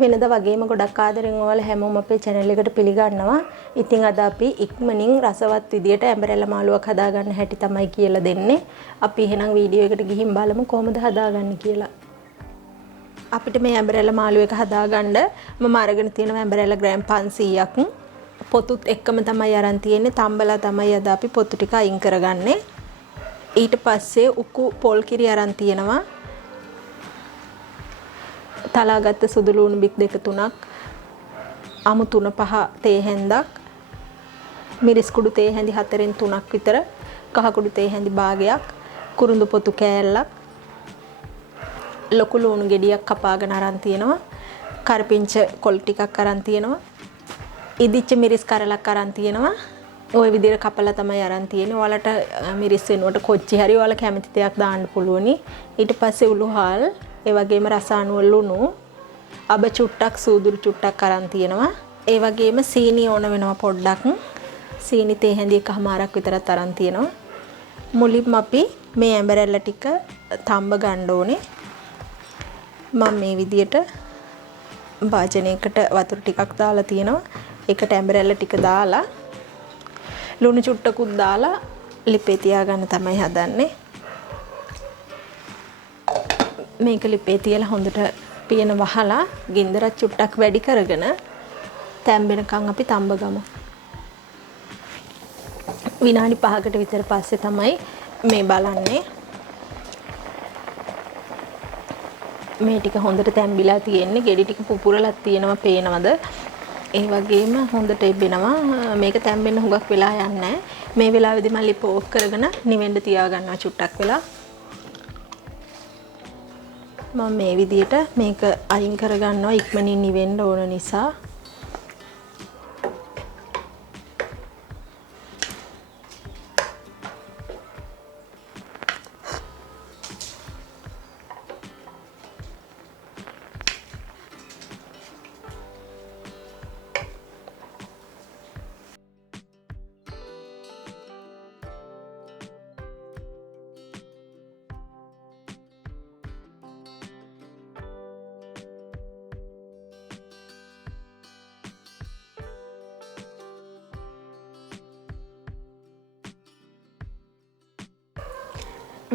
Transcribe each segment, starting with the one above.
වෙනද වගේම ගොඩක් ආදරෙන් ඔයාලා හැමෝම අපේ channel එකට පිළිගන්නවා. ඉතින් අද අපි ඉක්මනින් රසවත් විදියට ඇඹරැල්ල මාළුවක් හදාගන්න හැටි තමයි කියලා දෙන්නේ. අපි එහෙනම් වීඩියෝ එකට ගිහින් බලමු කොහොමද හදාගන්නේ කියලා. අපිට මේ ඇඹරැල්ල මාළු එක හදාගන්න මම අරගෙන තියෙනවා ඇඹරැල්ල ග්‍රෑම් 500ක්. පොතුත් එක්කම තමයි අරන් තියෙන්නේ. තම්බලා තමයි අද අපි පොතු ටික අයින් කරගන්නේ. ඊට පස්සේ උකු පොල් කිරි අරන් තියෙනවා. තලාගත්ත සුදු ලුණු බික් 2-3ක්, අමු 3-5 තේ හැන්දක්, මිරිස් කුඩු තේ හැඳි 4-3ක් විතර, කහ කුඩු තේ හැඳි භාගයක්, කුරුඳු පොතු කෑල්ලක්, ලොකු ලුණු ගෙඩියක් කපාගෙන අරන් තියෙනවා, කරපිංච කොළ ටිකක් අරන් තියෙනවා, ඉදිච්ච මිරිස් කරලක් අරන් තියෙනවා. ওই විදිහට කපලා තමයි අරන් තියෙන්නේ. ඔයාලට මිරිස් වෙනුවට කොච්චි හරි ඔයාලා කැමති දෙයක් දාන්න පුළුවනි. ඊට පස්සේ උළුහල්, ඒ වගේම රස අනුව ලුණු, අබ චුට්ටක්, සූදුරු චුට්ටක් අරන් තියෙනවා. ඒ වගේම සීනි ඕන වෙනවා පොඩ්ඩක්. සීනි තේ හැඳි එකමාරක් විතරක් අරන් තියෙනවා. මුලින්ම අපි මේ ඇඹරැල්ල ටික තම්බ ගන්න ඕනේ. මම මේ විදියට භාජනයකට වතුර ටිකක් දාලා තියෙනවා. ඒකට ඇඹරැල්ල ටික දාලා ලුණු චුට්ටකුත් දාලා ලිපේ තියාගන්න තමයි හදන්නේ. මේක ලිපේ තියලා හොඳට පියන වහලා ගින්දරත් චුට්ටක් වැඩි කරගෙන තැම්බෙනකන් අපි තම්බ ගමු. විනාඩි 5කට විතර පස්සේ තමයි මේ බලන්නේ. මේ ටික හොඳට තැම්බිලා තියෙන්නේ. ගෙඩි ටික පුපුරලා තියෙනවා පේනවද? ඒ වගේම හොඳට එබෙනවා. මේක තැම්බෙන්න හුඟක් වෙලා යන්නේ නැහැ. මේ වෙලාවේදී මම ලිප ඕෆ් කරගෙන නිවෙන්න තියා ගන්නවා චුට්ටක් වෙලා. මම මේ විදියට මේක අයින් කරගන්නවා ඉක්මනින් නිවෙන්න ඕන නිසා.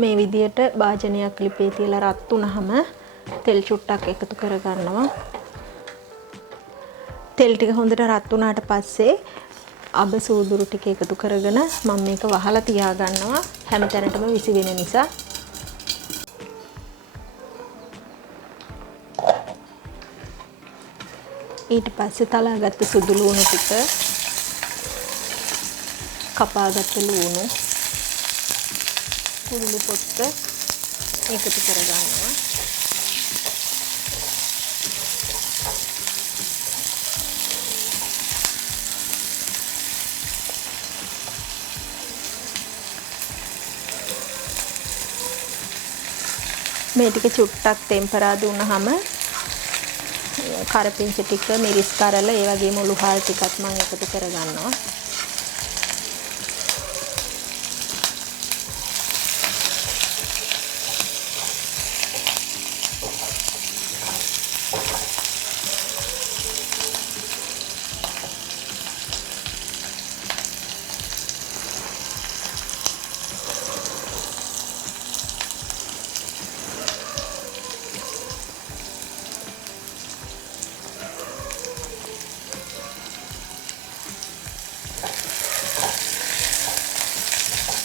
මේ විදියට භාජනයක් ලිපේ තියලා රත් වුනහම තෙල් චුට්ටක් එකතු කරගන්නවා. තෙල් ටික හොඳට රත් වුණාට පස්සේ අබ සූදුරු ටික එකතු කරගෙන මම මේක වහලා තියා ගන්නවා හැමතැනටම විසි වෙන නිසා. ඊට පස්සේ තලාගත්ත සුදු ලුණු ටික, කපාගත්ත ලුණු, කුරුළු පොත්ත එකතු කරගන්නවා. මේ ටික චුට්ටක් ටෙම්පරාදු වුණාම කරපිංච ටික, මිරිස් කරල, ඒ වගේම උළුහල් ටිකත් මම එකතු කරගන්නවා.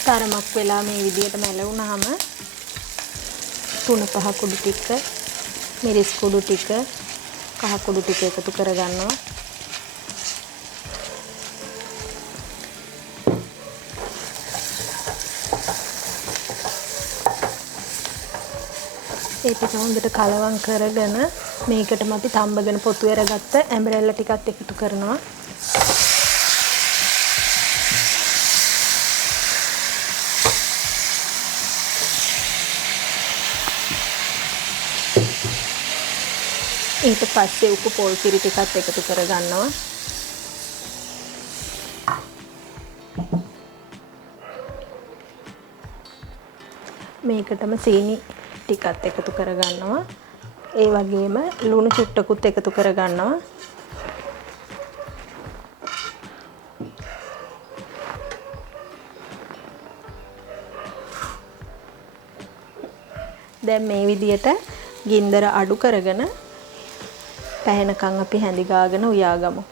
තරමක් වෙලා මේ විදියට මැලවුනහම 3-5 කුඩු ටික, මිරිස් කුඩු ටික, කහ කුඩු ටික එකතු කරගන්නවා. ඒ ටික හොඳට කලවම් කරගෙන මේකටම අපි තම්බගෙන පොතු ඇරගත්ත ඇඹරැල්ල ටිකත් එකතු කරනවා. ඊට පස්සේ උකු පොල් කිරි ටිකත් එකතු කරගන්නවා. මේකටම සීනි ටිකත් එකතු කරගන්නවා. ඒ වගේම ලුණු චුට්ටකුත් එකතු කරගන්නවා. දැන් මේ විදියට ගින්දර අඩු කරගෙන පැහැෙනකන් අපි හැඳි ගාගෙන උයාගමු.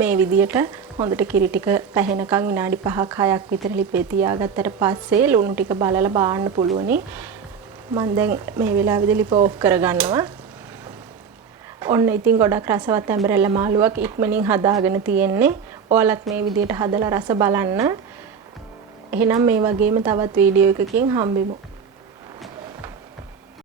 මේ විදියට හොඳට කිරි ටික පැහැෙනකන් විනාඩි 5ක් 6ක් විතර ලිපේ තියාගත්තට පස්සේ ලුණු ටික බලලා බාන්න පුළුවනි. මම දැන් මේ වෙලාවේදී ලිප ඕෆ් කරගන්නවා. ඔන්න ඉතින් ගොඩක් රසවත් ඇඹරෙල්ල මාළුවක් ඉක්මනින් හදාගෙන තියෙන්නේ. ඔයාලත් මේ විදියට හදලා රස බලන්න. එහෙනම් මේ වගේම තවත් වීඩියෝ එකකින් හම්බෙමු.